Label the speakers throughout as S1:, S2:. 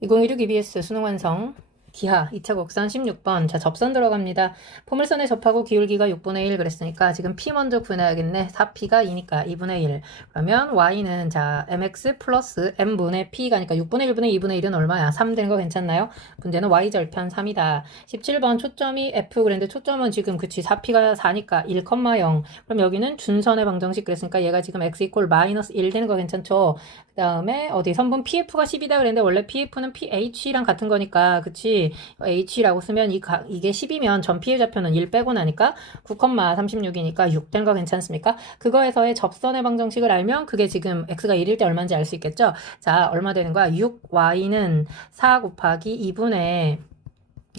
S1: 2016 EBS 수능 완성. 기하 2차 곡선 16번. 자 접선 들어갑니다. 포물선에 접하고 기울기가 6분의 1 그랬으니까 지금 P 먼저 구해놔야겠네. 4P가 2니까 2분의 1 그러면 Y는 자 MX 플러스 M분의 P가 니까 6분의 1분의 2분의 1은 얼마야? 3 되는 거 괜찮나요? 문제는 Y 절편 3이다. 17번 초점이 F 그랬는데 초점은 지금 그치. 4P가 4니까 1,0 그럼 여기는 준선의 방정식 그랬으니까 얘가 지금 X 이꼴 마이너스 1 되는 거 괜찮죠? 그 다음에 어디 선분 PF가 10이다 그랬는데 원래 PF는 PH랑 같은 거니까 그치 H라고 쓰면 이 가, 이게 10이면 전 P의 좌표는 1 빼고 나니까 9,36이니까 6 된 거 괜찮습니까? 그거에서의 접선의 방정식을 알면 그게 지금 X가 1일 때 얼마인지 알 수 있겠죠? 자 얼마 되는 거야? 6Y는 4 곱하기 2분의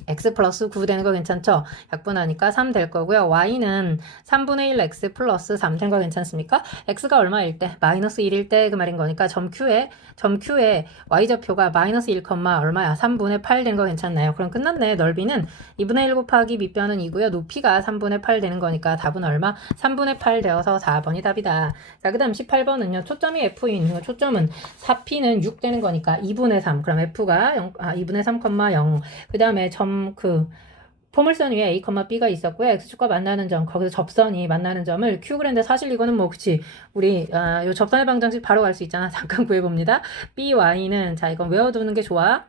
S1: x 플러스 9 되는 거 괜찮죠? 약분하니까 3 될 거고요. y는 3분의 1 x 플러스 3 된 거 괜찮습니까? x가 얼마일 때? 마이너스 1일 때 그 말인 거니까 점 q에 점 q에 y좌표가 마이너스 1, 얼마야? 3분의 8 된 거 괜찮나요? 그럼 끝났네. 넓이는 2분의 1 곱하기 밑변은 2고요. 높이가 3분의 8 되는 거니까 답은 얼마? 3분의 8 되어서 4번이 답이다. 자, 그 다음 18번은요. 초점이 F인 거 초점은 4P는 6 되는 거니까 2분의 3. 그럼 F가 0, 아, 2분의 3,0. 그 다음에 점그 포물선 위에 A, B가 있었고요. X축과 만나는 점, 거기서 접선이 만나는 점을 Q 그랬는데 사실 이거는 뭐 그치 우리 아, 요 접선의 방정식 바로 갈 수 있잖아. 잠깐 구해봅니다. B, Y는 자 이건 외워두는 게 좋아.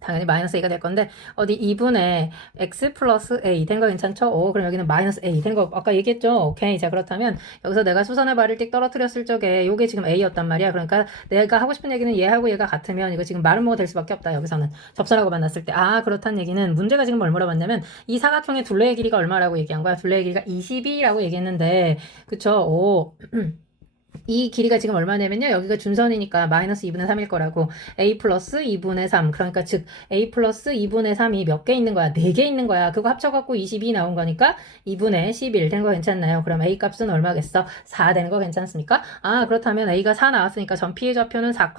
S1: 당연히 마이너스 a가 될 건데 어디 2분의 x 플러스 a 된 거 괜찮죠? 오 그럼 여기는 마이너스 a 된 거 아까 얘기했죠? 오케이 자 그렇다면 여기서 내가 수선의 발을 띡 떨어뜨렸을 적에 요게 지금 a였단 말이야 그러니까 내가 하고 싶은 얘기는 얘하고 얘가 같으면 이거 지금 뭐가 될 수밖에 없다 여기서는 접선하고 만났을 때 아 그렇다는 얘기는 문제가 지금 뭘 물어봤냐면 이 사각형의 둘레의 길이가 얼마라고 얘기한 거야 둘레의 길이가 22라고 얘기했는데 그쵸? 오 이 길이가 지금 얼마냐면요. 여기가 준선이니까 마이너스 2분의 3일 거라고 a 플러스 2분의 3 그러니까 즉 a 플러스 2분의 3이 몇 개 있는 거야? 4개 있는 거야. 그거 합쳐갖고 22 나온 거니까 2분의 11 된 거 괜찮나요? 그럼 a 값은 얼마겠어? 4 되는 거 괜찮습니까? 아 그렇다면 a가 4 나왔으니까 전 피해 좌표는 4,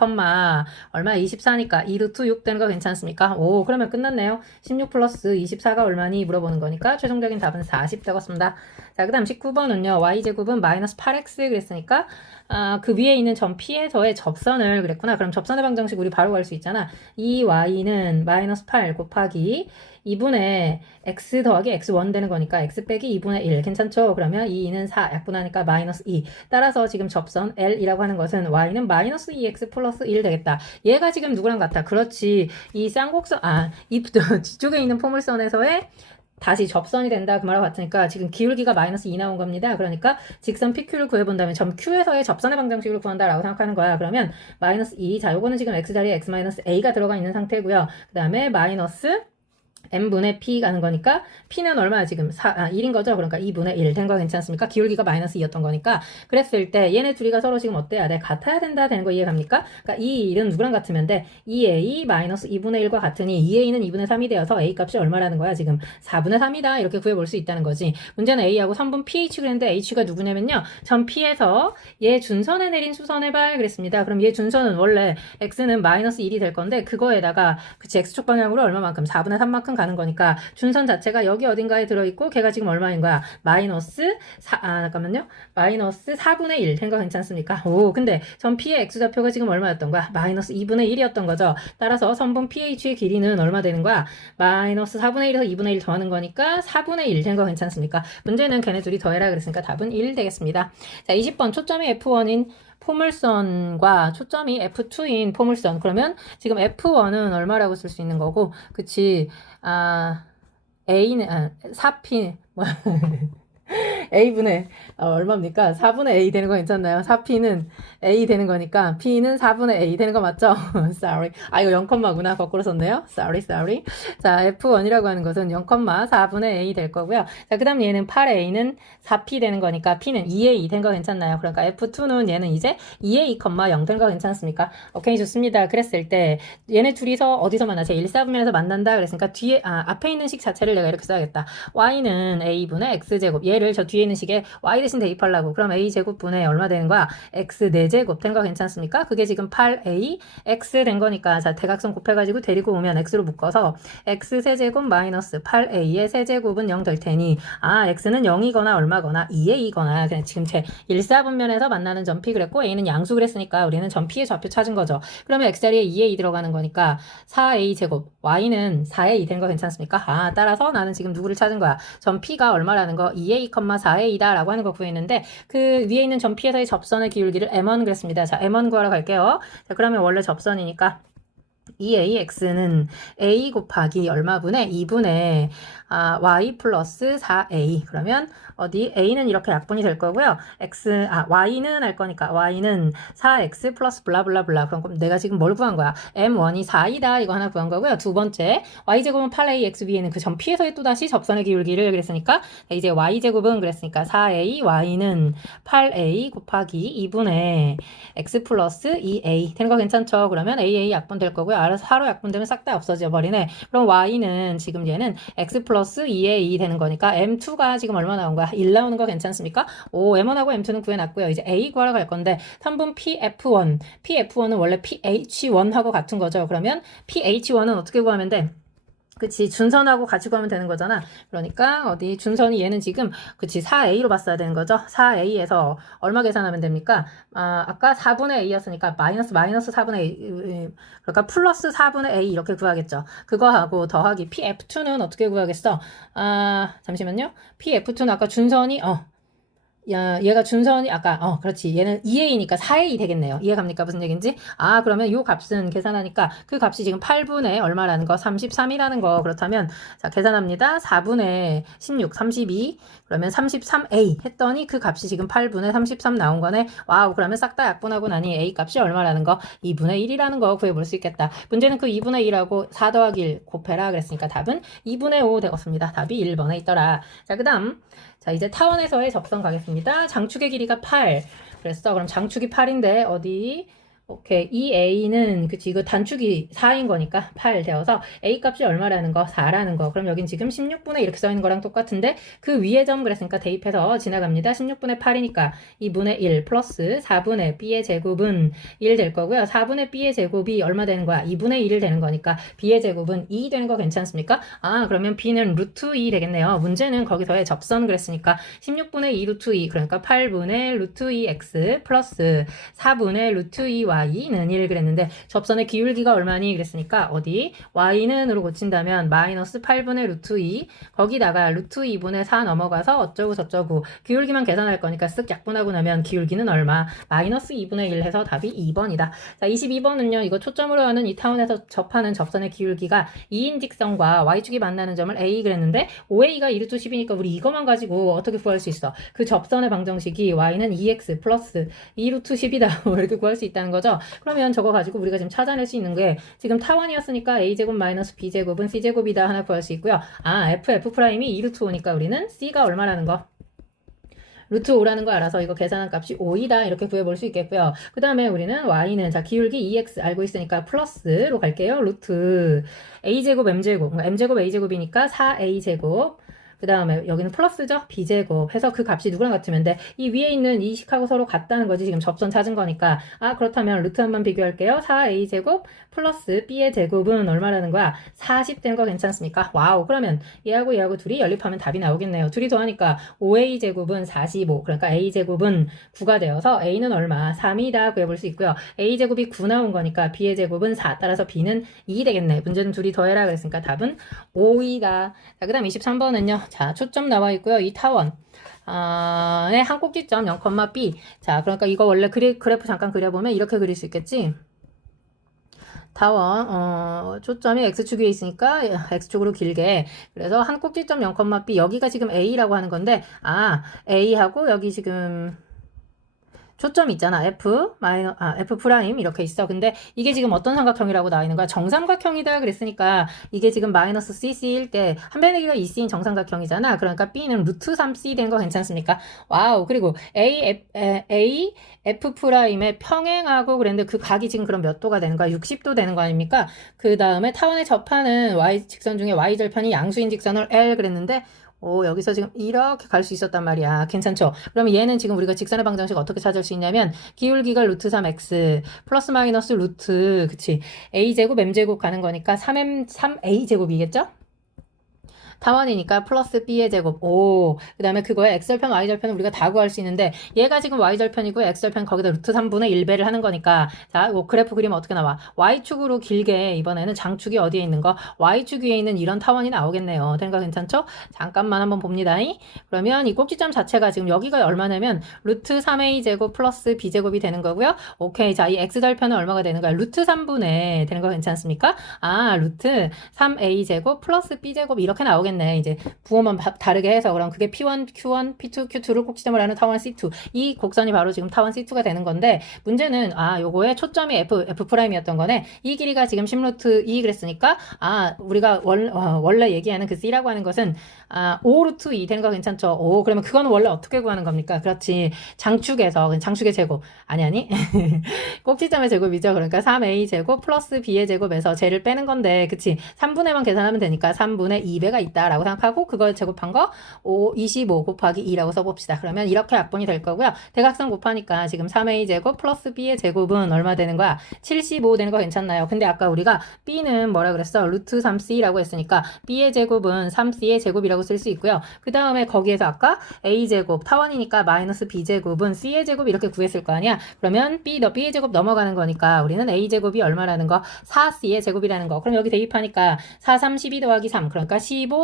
S1: 얼마 24니까 2 루트 6 되는 거 괜찮습니까? 오 그러면 끝났네요. 16 플러스 24가 얼마니 물어보는 거니까 최종적인 답은 40 되겠습니다. 자 그 다음 19번은요. y제곱은 마이너스 8x 그랬으니까 아, 그 위에 있는 점 P에서의 접선을 그랬구나. 그럼 접선의 방정식 우리 바로 갈 수 있잖아. 이 Y는 마이너스 8 곱하기 2분의 X 더하기 X1 되는 거니까 X 빼기 2분의 1. 괜찮죠? 그러면 2는 4 약분하니까 마이너스 2. 따라서 지금 접선 L이라고 하는 것은 Y는 마이너스 2X 플러스 1 되겠다. 얘가 지금 누구랑 같아? 그렇지. 이 쌍곡선, 아, 이 뒤쪽에 있는 포물선에서의 다시 접선이 된다 그 말과 같으니까 지금 기울기가 마이너스 2 나온 겁니다. 그러니까 직선 PQ를 구해본다면 점 Q에서의 접선의 방정식을 구한다라고 생각하는 거야. 그러면 마이너스 2, 자 요거는 지금 X 자리에 X 마이너스 A가 들어가 있는 상태고요. 그 다음에 마이너스 n분의 p 가는 거니까 p는 얼마야 지금? 4, 아, 1인 거죠? 그러니까 2분의 1 된 거 괜찮습니까? 기울기가 마이너스 2였던 거니까. 그랬을 때 얘네 둘이가 서로 지금 어때야 돼 같아야 된다. 되는 거 이해갑니까? 그러니까 이 1은 누구랑 같으면 돼? 2a 마이너스 2분의 1과 같으니 2a는 2분의 3이 되어서 a 값이 얼마라는 거야? 지금 4분의 3이다. 이렇게 구해볼 수 있다는 거지. 문제는 a하고 선분 ph 그랬는데 h가 누구냐면요. 전 p에서 얘 준선에 내린 수선의 발 그랬습니다. 그럼 얘 준선은 원래 x는 마이너스 1이 될 건데 그거에다가 그치 x축 방향으로 얼마만큼? 4분의 3만큼 가는 거니까 준선 자체가 여기 어딘가에 들어있고 걔가 지금 얼마인 거야? 마이너스 4, 아 잠깐만요. 마이너스 4분의 1 된거 괜찮습니까? 오 근데 전 P의 X좌표가 지금 얼마였던 거야? 마이너스 2분의 1이었던 거죠. 따라서 선분 PH의 길이는 얼마 되는 거야? 마이너스 4분의 1에서 2분의 1 더하는 거니까 4분의 1 된 거 괜찮습니까? 문제는 걔네 둘이 더해라 그랬으니까 답은 1 되겠습니다. 자 20번 초점이 F1인 포물선과 초점이 F2인 포물선. 그러면 지금 F1은 얼마라고 쓸 수 있는 거고, 그치, 아, A는, 아, 4P, 뭐, A분의 어, 얼마입니까? 4분의 A 되는 거 괜찮나요? 4P는 A 되는 거니까 P는 4분의 A 되는 거 맞죠? sorry. 아 이거 0,구나. 거꾸로 썼네요. sorry, sorry. 자, F1이라고 하는 것은 0,4분의 A 될 거고요. 자, 그 다음 얘는 8A는 4P 되는 거니까 P는 2A 된 거 괜찮나요? 그러니까 F2는 얘는 이제 2A,0 된 거 괜찮습니까? 오케이, 좋습니다. 그랬을 때 얘네 둘이서 어디서 만나? 제 1사분면에서 만난다 그랬으니까 뒤에 아, 앞에 있는 식 자체를 내가 이렇게 써야겠다. Y는 A분의 X제곱. 얘를 저 뒤에 있는 식에 y 대신 대입하려고. 그럼 a 제곱분에 얼마 되는 거야? x 4제곱 된 거 괜찮습니까? 그게 지금 8a x 된 거니까 자 대각선 곱해가지고 데리고 오면 x로 묶어서 x 세제곱 마이너스 8a의 세제곱은 0 될 테니 아 x는 0이거나 얼마거나 2a이거나 그냥 지금 제 1사분면에서 만나는 점피 그랬고 a는 양수 그랬으니까 우리는 점피의 좌표 찾은 거죠. 그러면 x 자리에 2a 들어가는 거니까 4a 제곱 y는 4a 된거 괜찮습니까? 아 따라서 나는 지금 누구를 찾은 거야? 점 p가 얼마라는 거 2a, 4a이다 라고 하는 거 구했는데 그 위에 있는 점 p에서의 접선의 기울기를 m1 그랬습니다. 자 m1 구하러 갈게요. 자 그러면 원래 접선이니까 2ax는 a 곱하기 얼마분의 2분의 아, y 플러스 4a 그러면 어디 a는 이렇게 약분이 될 거고요. x 아 y는 할 거니까 y는 4x 플러스 블라블라블라. 그럼 그럼 내가 지금 뭘 구한 거야? m1이 4이다. 이거 하나 구한 거고요. 두 번째 y 제곱은 8ax 위에는 그 점 p에서의 또 다시 접선의 기울기를 그랬으니까 이제 y 제곱은 그랬으니까 4a y는 8a 곱하기 2분의 x 플러스 2a 되는 거 괜찮죠? 그러면 aa 약분 될 거고요. 알아서 하로 약분되면 싹 다 없어져 버리네. 그럼 y는 지금 얘는 x 플러스 2의 2 되는 거니까 m2가 지금 얼마 나온 거야? 1 나오는 거 괜찮습니까? 오, m1하고 m2는 구해놨고요. 이제 a 구하러 갈 건데 3분 pf1, pf1은 원래 ph1하고 같은 거죠. 그러면 ph1은 어떻게 구하면 돼? 그치 준선하고 같이 구하면 되는 거잖아. 그러니까 어디 준선이 얘는 지금 그치 4a로 봤어야 되는 거죠? 4a에서 얼마 계산하면 됩니까? 아, 아까 4분의 a였으니까 마이너스 마이너스 4분의 a 그러니까 플러스 4분의 a 이렇게 구하겠죠. 그거하고 더하기 pf2는 어떻게 구하겠어? 아 잠시만요. Pf2는 아까 준선이 어 야, 얘가 준선이 아까 어 그렇지. 얘는 2a니까 4a 되겠네요. 이해 갑니까? 무슨 얘기인지? 아 그러면 요 값은 계산하니까 그 값이 지금 8분의 얼마라는 거? 33이라는 거. 그렇다면 자 계산합니다. 4분의 16 32 그러면 33a 했더니 그 값이 지금 8분의 33 나온 거네. 와우 그러면 싹 다 약분하고 나니 a 값이 얼마라는 거? 2분의 1이라는 거 구해볼 수 있겠다. 문제는 그 2분의 1하고 4 더하기 1 곱해라 그랬으니까 답은 2분의 5 되었습니다. 답이 1번에 있더라. 자 그 다음 자, 이제 타원에서의 접선 가겠습니다. 장축의 길이가 8. 그랬어. 그럼 장축이 8인데, 어디? 오케이. 이 A는, 그치, 이거 단축이 4인 거니까 8 되어서 A 값이 얼마라는 거? 4라는 거. 그럼 여긴 지금 16분의 이렇게 써 있는 거랑 똑같은데 그 위에 점 그랬으니까 대입해서 지나갑니다. 16분의 8이니까 2분의 1 플러스 4분의 B의 제곱은 1 될 거고요. 4분의 B의 제곱이 얼마 되는 거야? 2분의 1이 되는 거니까 B의 제곱은 2 되는 거 괜찮습니까? 아, 그러면 B는 루트 2 되겠네요. 문제는 거기서의 접선 그랬으니까 16분의 2 루트 2 그러니까 8분의 루트 2x 플러스 4분의 루트 2y y는 1 그랬는데 접선의 기울기가 얼마니 그랬으니까 어디 y는 으로 고친다면 마이너스 8분의 루트 2 거기다가 루트 2분의 4 넘어가서 어쩌고 저쩌고 기울기만 계산할 거니까 쓱 약분하고 나면 기울기는 얼마? 마이너스 2분의 1 해서 답이 2번이다. 자 22번은요 이거 초점으로 하는 이 타운에서 접하는 접선의 기울기가 2인 직선과 y축이 만나는 점을 a 그랬는데 5a가 2루트 10이니까 우리 이것만 가지고 어떻게 구할 수 있어? 그 접선의 방정식이 y는 2x 플러스 2루트 10이다. 이렇게 구할 수 있다는 거죠 거죠. 그러면 저거 가지고 우리가 지금 찾아낼 수 있는 게 지금 타원이었으니까 a제곱 마이너스 b제곱은 c제곱이다 하나 구할 수 있고요. 아 f f 프라임이 2 루트 5니까 우리는 c가 얼마라는 거 루트 5라는 거 알아서 이거 계산한 값이 5이다 이렇게 구해볼 수 있겠고요. 그 다음에 우리는 y는 자 기울기 2x 알고 있으니까 플러스로 갈게요. 루트 a제곱 m제곱 m제곱 a제곱이니까 4a제곱 그 다음에 여기는 플러스죠? b제곱 해서 그 값이 누구랑 같으면 돼? 이 위에 있는 이 식하고 서로 같다는 거지. 지금 접선 찾은 거니까. 아, 그렇다면 루트 한번 비교할게요. 4a제곱 플러스 b의 제곱은 얼마라는 거야? 40 된 거 괜찮습니까? 와우. 그러면 얘하고 얘하고 둘이 연립하면 답이 나오겠네요. 둘이 더하니까 5a제곱은 45. 그러니까 a제곱은 9가 되어서 a는 얼마? 3이다 구해볼 수 있고요. a제곱이 9 나온 거니까 b의 제곱은 4. 따라서 b는 2 되겠네. 문제는 둘이 더해라 그랬으니까 답은 5이다. 자, 그 다음 23번은요. 자, 초점 나와 있고요. 이 타원. 아, 네, 한 꼭지점 0,b. 자, 그러니까 이거 원래 그래, 그래프 잠깐 그려보면 이렇게 그릴 수 있겠지? 타원, 어, 초점이 X축 위에 있으니까 X축으로 길게. 그래서 한 꼭지점 0,b. 여기가 지금 A라고 하는 건데, 아, A하고 여기 지금 초점 있잖아. F 마이너 아 F 프라임 이렇게 있어. 근데 이게 지금 어떤 삼각형이라고 나와 있는 거야? 정삼각형이다 그랬으니까 이게 지금 마이너스 CC일 때한 배내기가 2C인 정삼각형이잖아. 그러니까 B는 루트 3C 된 거 괜찮습니까? 와우. 그리고 A F, A F 프라임의 평행하고 그랬는데 그 각이 지금 그럼 몇 도가 되는 거야? 60도 되는 거 아닙니까? 그 다음에 타원에 접하는 Y 직선 중에 Y 절편이 양수인 직선을 L 그랬는데 오, 여기서 지금 이렇게 갈 수 있었단 말이야. 괜찮죠? 그러면 얘는 지금 우리가 직선의 방정식 어떻게 찾을 수 있냐면, 기울기가 루트 3x, 플러스 마이너스 루트, 그치. a제곱, m제곱 가는 거니까 3m, 3a제곱이겠죠? 타원이니까 플러스 b의 제곱. 오. 그 다음에 그거에 x절편, y절편은 우리가 다 구할 수 있는데, 얘가 지금 y절편이고, x절편 거기다 루트 3분의 1배를 하는 거니까, 자, 요 그래프 그리면 어떻게 나와? y축으로 길게, 이번에는 장축이 어디에 있는 거? y축 위에 있는 이런 타원이 나오겠네요. 거 괜찮죠? 잠깐만 한번 봅니다. 그러면 이 꼭지점 자체가 지금 여기가 얼마냐면, 루트 3a 제곱 플러스 b 제곱이 되는 거고요. 오케이. 자, 이 x절편은 얼마가 되는 거야? 루트 3분의 되는 거 괜찮습니까? 아, 루트 3a 제곱 플러스 b 제곱 이렇게 나오겠네. 이제 부호만 바- 다르게 해서 그럼 그게 P1, Q1, P2, Q2를 꼭지점을 하는 타원 C2. 이 곡선이 바로 지금 타원 C2가 되는 건데 문제는 아, 요거의 초점이 F F 프라임이었던 거네. 이 길이가 지금 10루트 2 그랬으니까 아, 우리가 원, 어, 원래 얘기하는 그 C라고 하는 것은 아, 5 루트 2 되는 거 괜찮죠? 오, 그러면 그거는 원래 어떻게 구하는 겁니까? 그렇지. 장축에서 장축의 제곱. 아니 아니. 꼭지점의 제곱이죠. 그러니까 3a 제곱 플러스 b의 제곱에서 쟤를 빼는 건데, 그치? 3분의만 계산하면 되니까 3분의 2배가 있다 라고 생각하고 그걸 제곱한 거 5, 25 곱하기 2라고 써봅시다. 그러면 이렇게 약분이 될 거고요. 대각선 곱하니까 지금 3a 제곱 플러스 b의 제곱은 얼마 되는 거야? 75 되는 거 괜찮나요? 근데 아까 우리가 b는 뭐라 그랬어? 루트 3c라고 했으니까 b의 제곱은 3c의 제곱이라고 쓸 수 있고요. 그 다음에 거기에서 아까 a 제곱 타원이니까 마이너스 b 제곱은 c의 제곱 이렇게 구했을 거 아니야? 그러면 b 너 b의 제곱 넘어가는 거니까 우리는 a 제곱이 얼마라는 거? 4c의 제곱이라는 거. 그럼 여기 대입하니까 4, 3, 12 더하기 3. 그러니까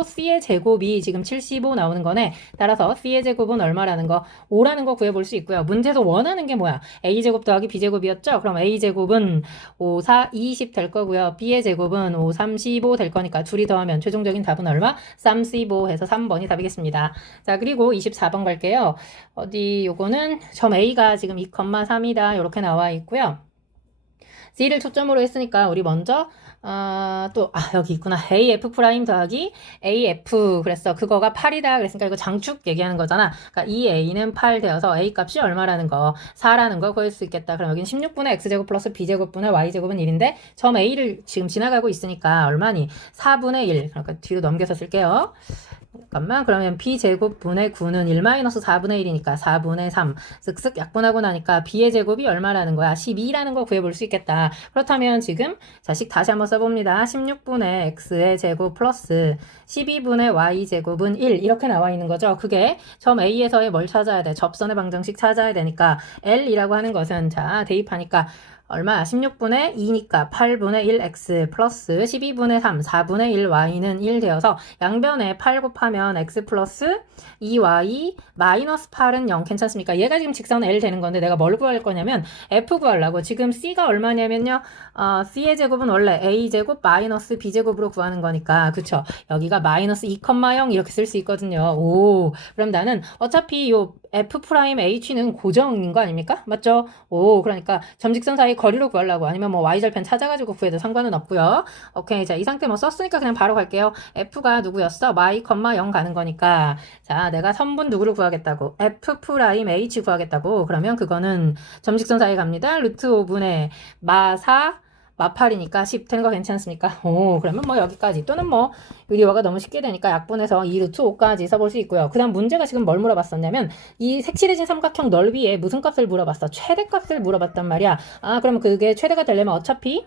S1: 15c의 제곱이 지금 75 나오는 거네. 따라서 c의 제곱은 얼마라는 거? 5라는 거 구해볼 수 있고요. 문제에서 원하는 게 뭐야? a 제곱 더하기 b 제곱이었죠? 그럼 a 제곱은 5, 4, 20 될 거고요. b의 제곱은 5, 35될 거니까 둘이 더하면 최종적인 답은 얼마? 35 해서 3번이 답이겠습니다. 자, 그리고 24번 갈게요. 어디 요거는 점 A가 지금 2,3이다. 이렇게 나와 있고요. C를 초점으로 했으니까 우리 먼저 아, 또, 아, 여기 있구나. AF 프라임 더하기 AF. 그랬어. 그거가 8이다. 그랬으니까 이거 장축 얘기하는 거잖아. 그러니까 이 A는 8 되어서 A 값이 얼마라는 거, 4라는 거 구할 수 있겠다. 그럼 여기는 16분의 X제곱 플러스 B제곱분의 Y제곱은 1인데, 점 A를 지금 지나가고 있으니까 얼마니? 4분의 1. 그러니까 뒤로 넘겨서 쓸게요. 잠깐만. 그러면 b제곱분의 9는 1-4분의 1이니까 4분의 3 쓱쓱 약분하고 나니까 b의 제곱이 얼마라는 거야? 12라는 거 구해볼 수 있겠다. 그렇다면 지금 자식 다시 한번 써봅니다. 16분의 x의 제곱 플러스 12분의 y제곱은 1 이렇게 나와 있는 거죠? 그게 점 a에서의 뭘 찾아야 돼? 접선의 방정식 찾아야 되니까 l이라고 하는 것은 자 대입하니까 얼마? 16분의 2니까 8분의 1x 플러스 12분의 3, 4분의 1y는 1 되어서 양변에 8 곱하면 x 플러스 2y 마이너스 8은 0 괜찮습니까? 얘가 지금 직선 L 되는 건데 내가 뭘 구할 거냐면 f 구하려고 지금 c가 얼마냐면요 어, c의 제곱은 원래 a 제곱 마이너스 b 제곱으로 구하는 거니까 그쵸? 여기가 마이너스 2,0 이렇게 쓸 수 있거든요. 오 그럼 나는 어차피 요 f 프라임 h는 고정인 거 아닙니까? 맞죠? 오 그러니까 점직선 사이 거리로 구하려고 아니면 뭐 y절편 찾아가지고 구해도 상관은 없고요. 오케이 자 이 상태 뭐 썼으니까 그냥 바로 갈게요. f가 누구였어? y, 0 가는 거니까 자 내가 선분 누구를 구하겠다고 f 프라임 h 구하겠다고 그러면 그거는 점직선 사이 갑니다. 루트 5분의 마4 마8이니까 10 되는 거 괜찮습니까? 오, 그러면 뭐 여기까지. 또는 뭐, 유리화가 너무 쉽게 되니까 약분해서 2루트 5까지 써볼 수 있고요. 그 다음 문제가 지금 뭘 물어봤었냐면, 이 색칠해진 삼각형 넓이에 무슨 값을 물어봤어? 최대값을 물어봤단 말이야. 아, 그러면 그게 최대가 되려면 어차피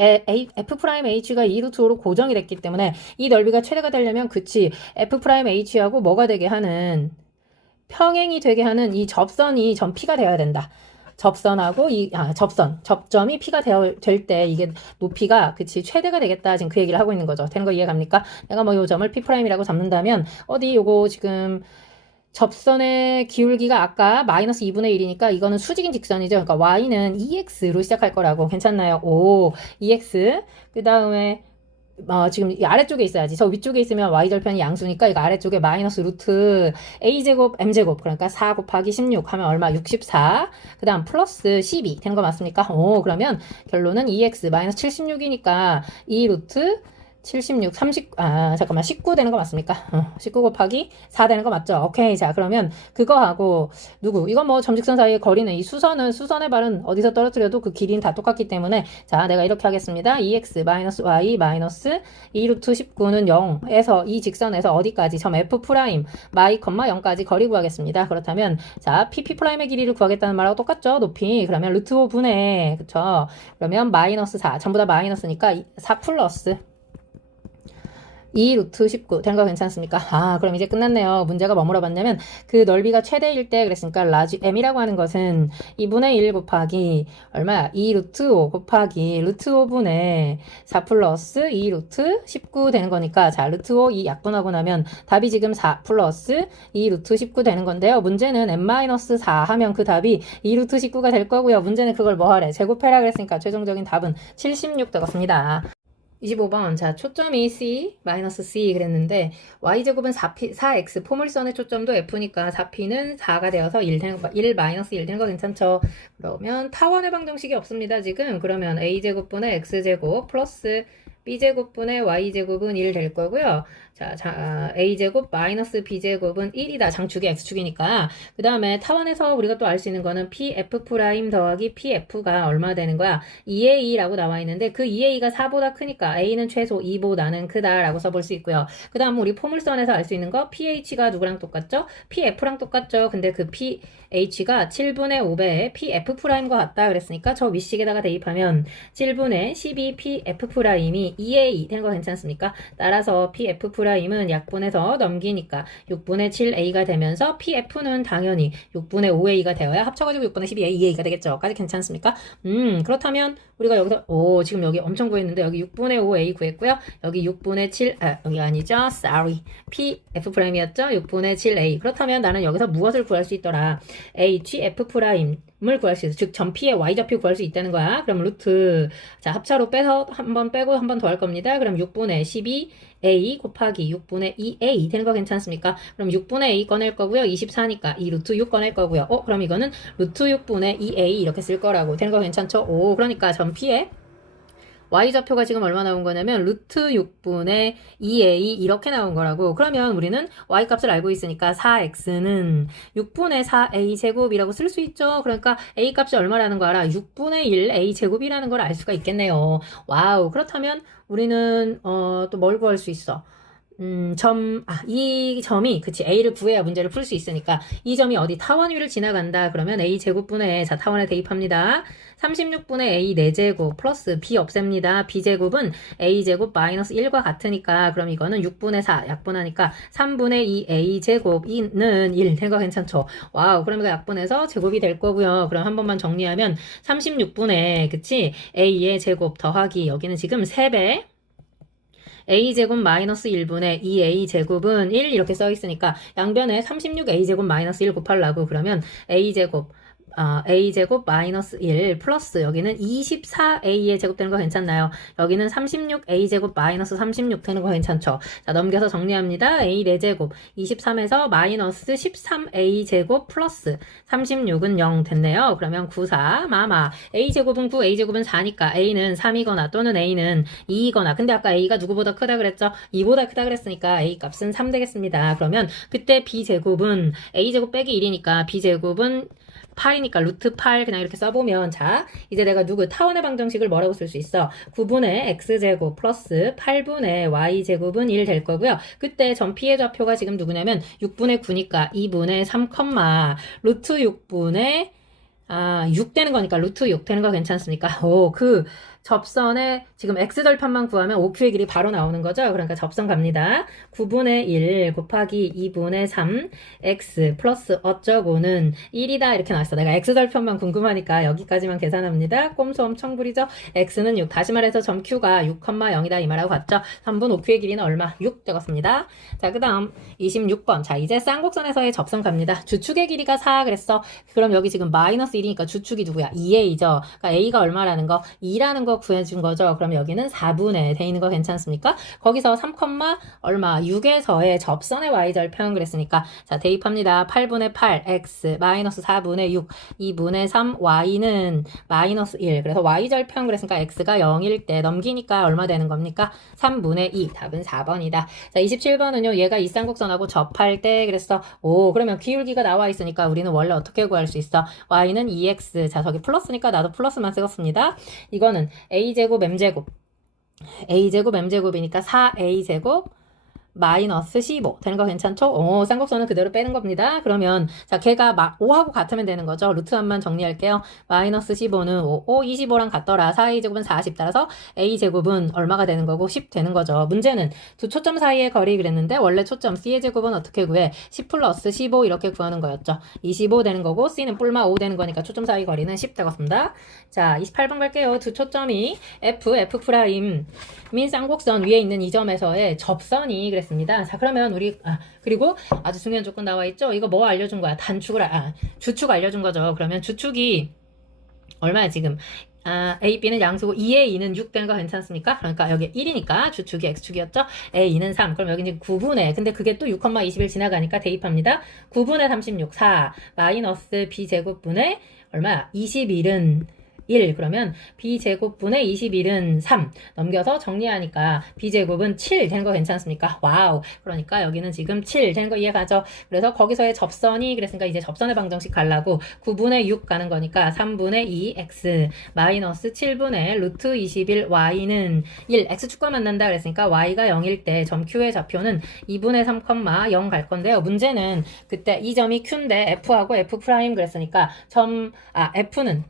S1: 에, A, F 프라임 H가 2루트 5로 고정이 됐기 때문에 이 넓이가 최대가 되려면 그치 F 프라임 H하고 뭐가 되게 하는 평행이 되게 하는 이 접선이 점 P가 되어야 된다. 접선하고 이 아, 접선 접점이 P가 될때 이게 높이가 그치 최대가 되겠다 지금 그 얘기를 하고 있는 거죠. 되는 거 이해 갑니까? 내가 뭐 요 점을 P 프라임이라고 잡는다면 어디 요거 지금 접선의 기울기가 아까 마이너스 2분의 1이니까 이거는 수직인 직선이죠. 그러니까 y는 2x로 시작할 거라고 괜찮나요? 오, 2x. 그 다음에 어, 지금 이 아래쪽에 있어야지. 저 위쪽에 있으면 y절편이 양수니까 이거 아래쪽에 마이너스 루트 a제곱 m제곱 그러니까 4 곱하기 16 하면 얼마? 64. 그 다음 플러스 12 되는 거 맞습니까? 오, 그러면 결론은 2x 마이너스 76이니까 2 루트 76, 30, 아, 잠깐만, 19 되는 거 맞습니까? 어, 19 곱하기 4 되는 거 맞죠? 오케이. 자, 그러면 그거하고, 누구? 이건 뭐 점직선 사이의 거리는 이 수선은, 수선의 발은 어디서 떨어뜨려도 그 길이는 다 똑같기 때문에, 자, 내가 이렇게 하겠습니다. 2x 마이너스 y 마이너스 2루트 19는 0에서 이 직선에서 어디까지? 점 f 프라임, 마이 컴마 0까지 거리 구하겠습니다. 그렇다면, 자, pp 프라임의 길이를 구하겠다는 말하고 똑같죠? 높이. 그러면 루트 5분의, 그쵸? 그러면 마이너스 4. 전부 다 마이너스니까 4 플러스 2 루트 19 되는 거 괜찮습니까? 아 그럼 이제 끝났네요. 문제가 뭐 물어 봤냐면 그 넓이가 최대일 때 그랬으니까 라지 m이라고 하는 것은 2분의 1 곱하기 얼마야? 2 루트 5 곱하기 루트 5분의 4 플러스 2 루트 19 되는 거니까 자 루트 5이 약분하고 나면 답이 지금 4 플러스 2 루트 19 되는 건데요. 문제는 m-4 하면 그 답이 2 루트 19가 될 거고요. 문제는 그걸 뭐 하래? 제곱해라 그랬으니까 최종적인 답은 76 되겠습니다. 25번. 자, 초점이 C, 마이너스 C 그랬는데, Y제곱은 4P, 4X, 포물선의 초점도 F니까 4P는 4가 되어서 1 되는 거, 1 마이너스 1 되는 거 괜찮죠? 그러면 타원의 방정식이 없습니다, 지금. 그러면 A제곱분의 X제곱 플러스 B제곱분의 Y제곱은 1 될 거고요. 자, 자, A제곱 마이너스 B제곱은 1이다. 장축이 X축이니까. 그 다음에 타원에서 우리가 또 알 수 있는 거는 PF 프라임 더하기 PF가 얼마 되는 거야? 2A라고 나와 있는데 그 2A가 4보다 크니까 A는 최소 2보다는 크다라고 써볼 수 있고요. 그 다음 우리 포물선에서 알 수 있는 거 PH가 누구랑 똑같죠? PF랑 똑같죠. 근데 그 PH가 7분의 5배의 PF 프라임과 같다 그랬으니까 저 위식에다가 대입하면 7분의 12 PF 프라임이 2A 되는 거 괜찮습니까? 따라서 PF 프라임 은 약분해서 넘기니까 6분의 7A가 되면서 PF는 당연히 6분의 5A가 되어야 합쳐가지고 6분의 12A, 2A가 되겠죠. 까지 괜찮습니까? 음, 그렇다면 우리가 여기서, 오, 지금 여기 엄청 구했는데 여기 6분의 5A 구했고요. 여기 6분의 7, 아, 여기 아니죠. sorry. PF 프라임이었죠. 6분의 7A. 그렇다면 나는 여기서 무엇을 구할 수 있더라? H, F 프라임. 을 구할 수 있어. 즉, 전피의 y좌표 구할 수 있다는 거야. 그럼 루트. 자, 합차로 빼서 한 번 빼고 한 번 더 할 겁니다. 그럼 6분의 12a 곱하기 6분의 2a 되는 거 괜찮습니까? 그럼 6분의 a 꺼낼 거고요. 24니까 이 루트 6 꺼낼 거고요. 어, 그럼 이거는 루트 6분의 2a 이렇게 쓸 거라고. 되는 거 괜찮죠? 오, 그러니까 전피의 y좌표가 지금 얼마 나온 거냐면 루트 6분의 2a 이렇게 나온 거라고. 그러면 우리는 y 값을 알고 있으니까 4x는 6분의 4a 제곱이라고 쓸 수 있죠? 그러니까 a 값이 얼마라는 거 알아? 6분의 1 a 제곱이라는 걸 알 수가 있겠네요. 와우. 그렇다면 우리는 어, 또 뭘 구할 수 있어 음, 점, 아, 이 점이, 그치, A를 구해야 문제를 풀 수 있으니까, 이 점이 어디 타원 위를 지나간다. 그러면 A 제곱분의, 자, 타원에 대입합니다. 36분의 A 4제곱 플러스 B 없앱니다. B제곱은 A제곱 마이너스 1과 같으니까, 그럼 이거는 6분의 4, 약분하니까 3분의 2 A제곱이는 1. 된거 괜찮죠? 와우, 그럼 이거 약분해서 제곱이 될 거고요. 그럼 한 번만 정리하면 36분의, 그치, A의 제곱 더하기, 여기는 지금 3배. A제곱 마이너스 1분의 2a제곱은 1 이렇게 써 있으니까 양변에 36a제곱 마이너스 1 곱하려고 그러면 a제곱 어, a제곱 마이너스 1 플러스 여기는 24a의 제곱 되는 거 괜찮나요? 여기는 36a제곱 마이너스 36 되는 거 괜찮죠? 자 넘겨서 정리합니다. a 4제곱 23에서 마이너스 13a제곱 플러스 36은 0 됐네요. 그러면 94 마마 a제곱은 9 a제곱은 4니까 a는 3이거나 또는 a는 2이거나 근데 아까 a가 누구보다 크다 그랬죠? 2보다 크다 그랬으니까 a 값은 3 되겠습니다. 그러면 그때 b제곱은 a제곱 빼기 1이니까 b제곱은 8이니까 루트 8 그냥 이렇게 써보면 자 이제 내가 누구 타원의 방정식을 뭐라고 쓸 수 있어? 9분의 x제곱 플러스 8분의 y제곱은 1 될 거고요. 그때 전 피해 좌표가 지금 누구냐면 6분의 9니까 2분의 3 루트 6분의 아, 6 되는 거니까 루트 6 되는 거 괜찮습니까? 오, 그 접선의 지금 x절편만 구하면 OQ의 길이 바로 나오는 거죠. 그러니까 접선 갑니다. 9분의 1 곱하기 2분의 3 x 플러스 어쩌고는 1이다 이렇게 나왔어. 내가 x절편만 궁금하니까 여기까지만 계산합니다. 꼼수 엄청 부리죠. x는 6. 다시 말해서 점 q가 6,0이다 이 말하고 같죠. 3분 OQ의 길이는 얼마? 6 적었습니다. 자, 그 다음 26번. 자, 이제 쌍곡선에서의 접선 갑니다. 주축의 길이가 4 그랬어. 그럼 여기 지금 마이너스 1이니까 주축이 누구야? 2a죠. 그러니까 a가 얼마라는 거? 2라는 거거 구해준 거죠. 그럼 여기는 4분의 돼 있는 거 괜찮습니까? 거기서 3, 얼마 6에서의 접선의 y절편 그랬으니까 자 대입합니다. 8분의 8 x 마이너스 4분의 6 2분의 3 y는 마이너스 1 그래서 y절편 그랬으니까 x가 0일 때 넘기니까 얼마 되는 겁니까? 3분의 2 답은 4번이다. 자 27번은요 얘가 이쌍곡선하고 접할 때 그랬어 오 그러면 기울기가 나와 있으니까 우리는 원래 어떻게 구할 수 있어? y는 2x 자 저기 플러스니까 나도 플러스만 쓰겠습니다. 이거는 a제곱 m제곱. A제곱 m제곱이니까 4a제곱 마이너스 15 되는 거 괜찮죠? 오, 쌍곡선은 그대로 빼는 겁니다. 그러면 자 걔가 막 5하고 같으면 되는 거죠. 루트 한만 정리할게요. 마이너스 15는 5, 5 25랑 같더라. 4a제곱은 40 따라서 a제곱은 얼마가 되는 거고 10 되는 거죠. 문제는 두 초점 사이의 거리 그랬는데 원래 초점 c의 제곱은 어떻게 구해? 10 플러스 15 이렇게 구하는 거였죠. 25 되는 거고 c는 뿔마 5 되는 거니까 초점 사이 거리는 10 되겠습니다. 자 28번 갈게요. 두 초점이 f, f 프라임 민 쌍곡선 위에 있는 이 점에서의 접선이 그 랬습니다. 자, 그러면 우리 아, 그리고 아주 중요한 조건 나와 있죠. 이거 뭐 알려준 거야? 단축을 아, 주축 알려준 거죠. 그러면 주축이 얼마야 지금? 아, A, B는 양수고 2에 2는 6 되는 거 괜찮습니까? 그러니까 여기 1이니까 주축이 X축이었죠? A, 2는 3. 그럼 여기 이제 9분의 근데 그게 또 6,21 지나가니까 대입합니다. 9분의 36, 4 마이너스 B제곱분의 얼마야? 21은 1 그러면 b제곱분의 21은 3 넘겨서 정리하니까 b제곱은 7 되는 거 괜찮습니까? 와우 그러니까 여기는 지금 7 되는 거 이해가죠? 그래서 거기서의 접선이 그랬으니까 이제 접선의 방정식 갈라고 9분의 6 가는 거니까 3분의 2 x 마이너스 7분의 루트 21 y는 1 x축과 만난다 그랬으니까 y가 0일 때 점 q의 좌표는 2분의 3,0 갈 건데요 문제는 그때 이 점이 q인데 f하고 f 프라임 그랬으니까 점 아 f는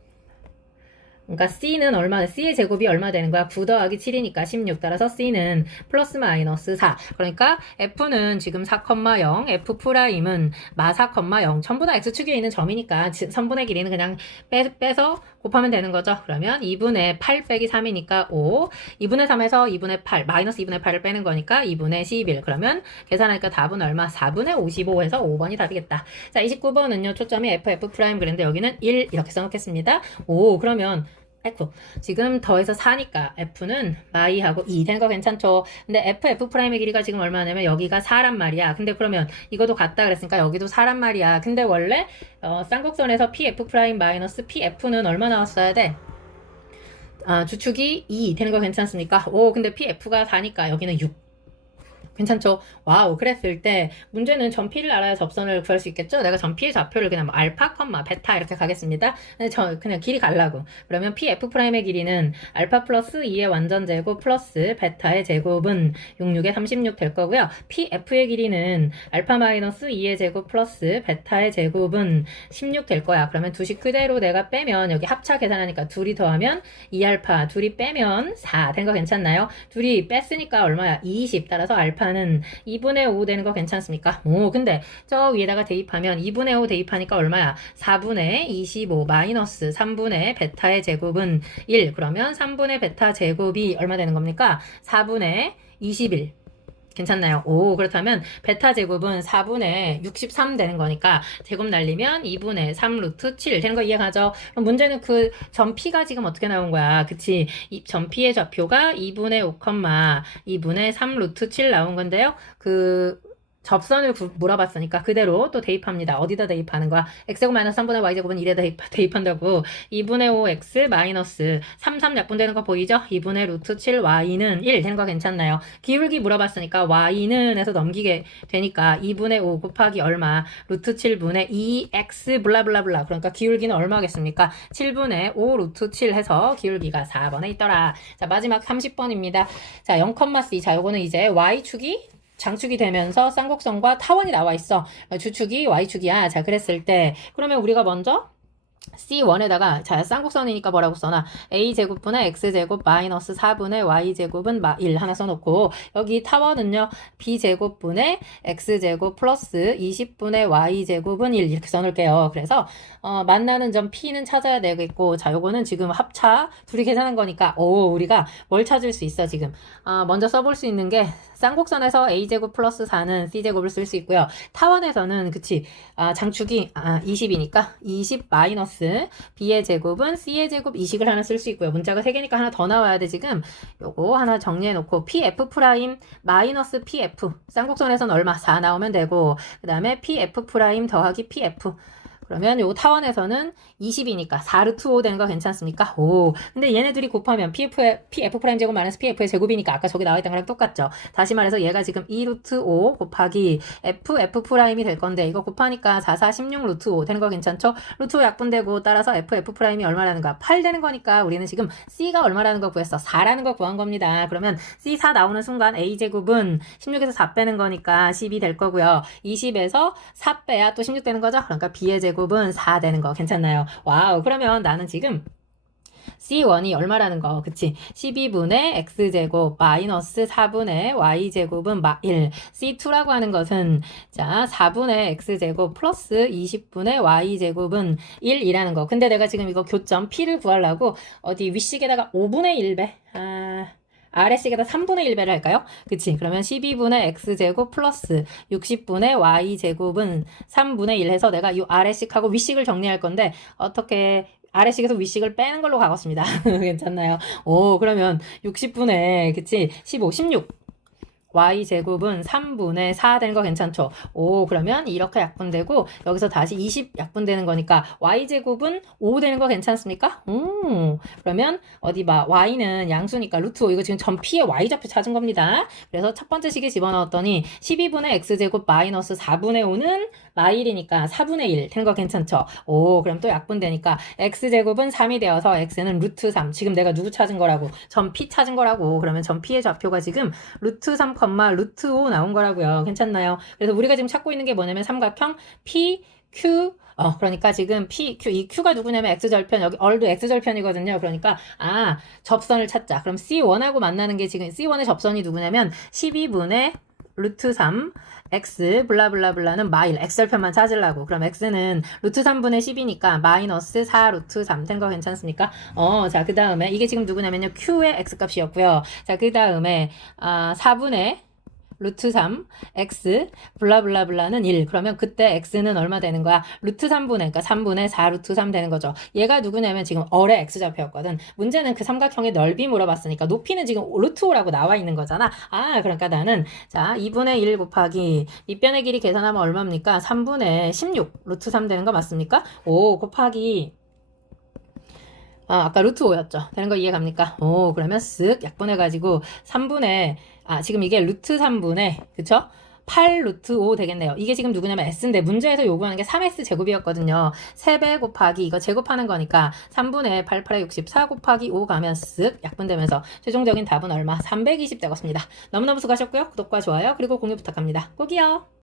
S1: 그러니까 C는 얼마, C의 제곱이 얼마 되는 거야? 9 더하기 7이니까 16. 따라서 C는 플러스 마이너스 4. 그러니까 F는 지금 4,0, F 프라임은 마 4,0. 전부 다 X축에 있는 점이니까 선분의 길이는 그냥 빼, 빼서 곱하면 되는 거죠. 그러면 2분의 8 빼기 3이니까 5. 2분의 3에서 2분의 8, 마이너스 2분의 8을 빼는 거니까 2분의 11. 그러면 계산하니까 답은 얼마? 4분의 55에서 5번이 답이겠다. 자, 29번은요. 초점이 F, F 프라임 그랬는데 여기는 1 이렇게 써놓겠습니다. 오, 그러면 F. 지금 더해서 4니까 F는 마이하고 2 되는 거 괜찮죠? 근데 F, F 프라임의 길이가 지금 얼마냐면 여기가 4란 말이야. 근데 그러면 이것도 같다 그랬으니까 여기도 4란 말이야. 근데 원래 어, 쌍곡선에서 PF 프라임 마이너스 PF는 얼마 나왔어야 돼? 아, 주축이 2 되는 거 괜찮습니까? 오, 근데 PF가 4니까 여기는 6. 괜찮죠? 와우. 그랬을 때 문제는 전피를 알아야 접선을 구할 수 있겠죠? 내가 전피의 좌표를 그냥 뭐 알파, 컴마, 베타 이렇게 가겠습니다. 저 그냥 길이 갈라고. 그러면 PF 프라임의 길이는 알파 플러스 2의 완전 제곱 플러스 베타의 제곱은 66에 36 될 거고요. PF의 길이는 알파 마이너스 2의 제곱 플러스 베타의 제곱은 16 될 거야. 그러면 두식 그대로 내가 빼면 여기 합차 계산하니까 둘이 더하면 2알파, 둘이 빼면 4 된 거 괜찮나요? 둘이 뺐으니까 얼마야? 20 따라서 알파 는 2분의 5 되는 거 괜찮습니까? 오, 근데 저 위에다가 대입하면 2분의 5 대입하니까 얼마야? 4분의 25 마이너스 3분의 베타의 제곱은 1. 그러면 3분의 베타 제곱이 얼마 되는 겁니까? 4분의 21. 괜찮나요? 오, 그렇다면 베타 제곱은 4분의 63 되는 거니까 제곱 날리면 2분의 3 루트 7 되는 거 이해가죠? 그럼 문제는 그점 P가 지금 어떻게 나온 거야? 그치? 점 P의 좌표가 2분의 5, 2분의 3 루트 7 나온 건데요. 그 접선을 구, 물어봤으니까 그대로 또 대입합니다. 어디다 대입하는 거야? x제곱 마이너스 3분의 y제곱은 1에 대입, 대입한다고 2분의 5x 마이너스 3, 3 약분되는 거 보이죠? 2분의 루트 7y는 1 되는 거 괜찮나요? 기울기 물어봤으니까 y는 해서 넘기게 되니까 2분의 5 곱하기 얼마? 루트 7분의 2x 블라블라블라 그러니까 기울기는 얼마겠습니까? 7분의 5 루트 7 해서 기울기가 4번에 있더라. 자 마지막 30번입니다. 자 0,c 자 요거는 이제 y축이 장축이 되면서 쌍곡선과 타원이 나와 있어. 주축이 y축이야. 자, 그랬을 때 그러면 우리가 먼저 C1에다가 자 쌍곡선이니까 뭐라고 써놔? A제곱분의 X제곱 마이너스 4분의 Y제곱은 1 하나 써놓고 여기 타원은요. B제곱분의 X제곱 플러스 20분의 Y제곱은 1 이렇게 써놓을게요. 그래서 어, 만나는 점 P는 찾아야 되겠고 자 요거는 지금 합차 둘이 계산한 거니까 오 우리가 뭘 찾을 수 있어 지금? 어, 먼저 써볼 수 있는 게 쌍곡선에서 a제곱 플러스 4는 c제곱을 쓸 수 있고요. 타원에서는 그치? 아, 장축이 아, 20이니까? 20 마이너스 마이너스 b의 제곱은 c의 제곱 이식을 하나 쓸 수 있고요. 문자가 세 개니까 하나 더 나와야 돼 지금. 요거 하나 정리해 놓고 pf 프라임 마이너스 pf 쌍곡선에선 얼마 4 나오면 되고 그 다음에 pf 프라임 더하기 pf 그러면 요 타원에서는 20이니까 4루트 5 되는 거 괜찮습니까? 오. 근데 얘네들이 곱하면 PF의, PF 프라임 제곱 마이너스 PF의 제곱이니까 아까 저기 나와 있던 거랑 똑같죠. 다시 말해서 얘가 지금 2루트 5 곱하기 F, F 프라임이 될 건데 이거 곱하니까 4, 4, 16 루트 5 되는 거 괜찮죠? 루트 5 약분되고 따라서 F, F 프라임이 얼마라는 거야? 8 되는 거니까 우리는 지금 C가 얼마라는 거 구했어? 4라는 거 구한 겁니다. 그러면 C 4 나오는 순간 A 제곱은 16에서 4 빼는 거니까 12될 거고요. 20에서 4 빼야 또 16 되는 거죠? 그러니까 B의 제곱 은 4 되는 거 괜찮나요? 와우. 그러면 나는 지금 C1이 얼마라는 거, 그치? 12분의 X제곱 마이너스 4분의 Y제곱은 1. C2라고 하는 것은, 자, 4분의 X제곱 플러스 20분의 Y제곱은 1이라는 거. 근데 내가 지금 이거 교점 P를 구하려고 어디 윗식에다가 5분의 1배, 아, 아래식에다 3분의 1배를 할까요? 그치? 그러면 12분의 x제곱 플러스 60분의 y제곱은 3분의 1 해서 내가 이 아래식하고 윗식을 정리할 건데 어떻게 아래식에서 윗식을 빼는 걸로 가겠습니다. 괜찮나요? 오, 그러면 60분의, 그치? 15, 16. Y제곱은 3분의 4 되는 거 괜찮죠? 오, 그러면 이렇게 약분되고, 여기서 다시 20 약분되는 거니까, y제곱은 5 되는 거 괜찮습니까? 음, 그러면 어디 봐. y는 양수니까 루트 5. 이거 지금 전 p의 y좌표 찾은 겁니다. 그래서 첫 번째 식에 집어넣었더니, 12분의 x제곱 마이너스 4분의 5는 마일이니까 4분의 1 되는 거 괜찮죠? 오, 그럼 또 약분되니까, x제곱은 3이 되어서 x는 루트 3. 지금 내가 누구 찾은 거라고? 전 p 찾은 거라고. 그러면 전 p의 좌표가 지금 루트 3, 루트 5 나온 거라고요. 괜찮나요? 그래서 우리가 지금 찾고 있는 게 뭐냐면 삼각형 P, Q, 어, 그러니까 지금 P, Q, 이 Q가 누구냐면 X절편, 여기 얼도 X절편이거든요. 그러니까, 아, 접선을 찾자. 그럼 C1하고 만나는 게 지금, C1의 접선이 누구냐면 12분의 루트 3, x 블라블라블라는 마일 x절편만 찾으려고 그럼 x는 루트 3분의 10이니까 마이너스 4 루트 3 된 거 괜찮습니까? 어, 자, 그 다음에 이게 지금 누구냐면요 q의 x값이었고요. 자, 그 다음에 아, 4분의 루트 3, x, 블라블라블라는 1. 그러면 그때 x는 얼마 되는 거야? 루트 3분의, 그러니까 3분의 4 루트 3 되는 거죠. 얘가 누구냐면 지금 얼의 x좌표였거든. 문제는 그 삼각형의 넓이 물어봤으니까 높이는 지금 루트 5라고 나와 있는 거잖아. 아, 그러니까 나는, 자, 2분의 1 곱하기 밑변의 길이 계산하면 얼마입니까? 3분의 16 루트 3 되는 거 맞습니까? 오, 곱하기 아, 아까 루트 5였죠. 되는 거 이해 갑니까? 오, 그러면 쓱 약분해가지고 3분의, 아, 지금 이게 루트 3분의, 그쵸? 8 루트 5 되겠네요. 이게 지금 누구냐면 s인데 문제에서 요구하는 게 3s 제곱이었거든요. 3배 곱하기 이거 제곱하는 거니까 3분의 8, 8에 60, 4 곱하기 5 가면 쓱 약분되면서 최종적인 답은 얼마? 320 되겠습니다. 너무너무 수고하셨고요. 구독과 좋아요 그리고 공유 부탁합니다. 꼭이요.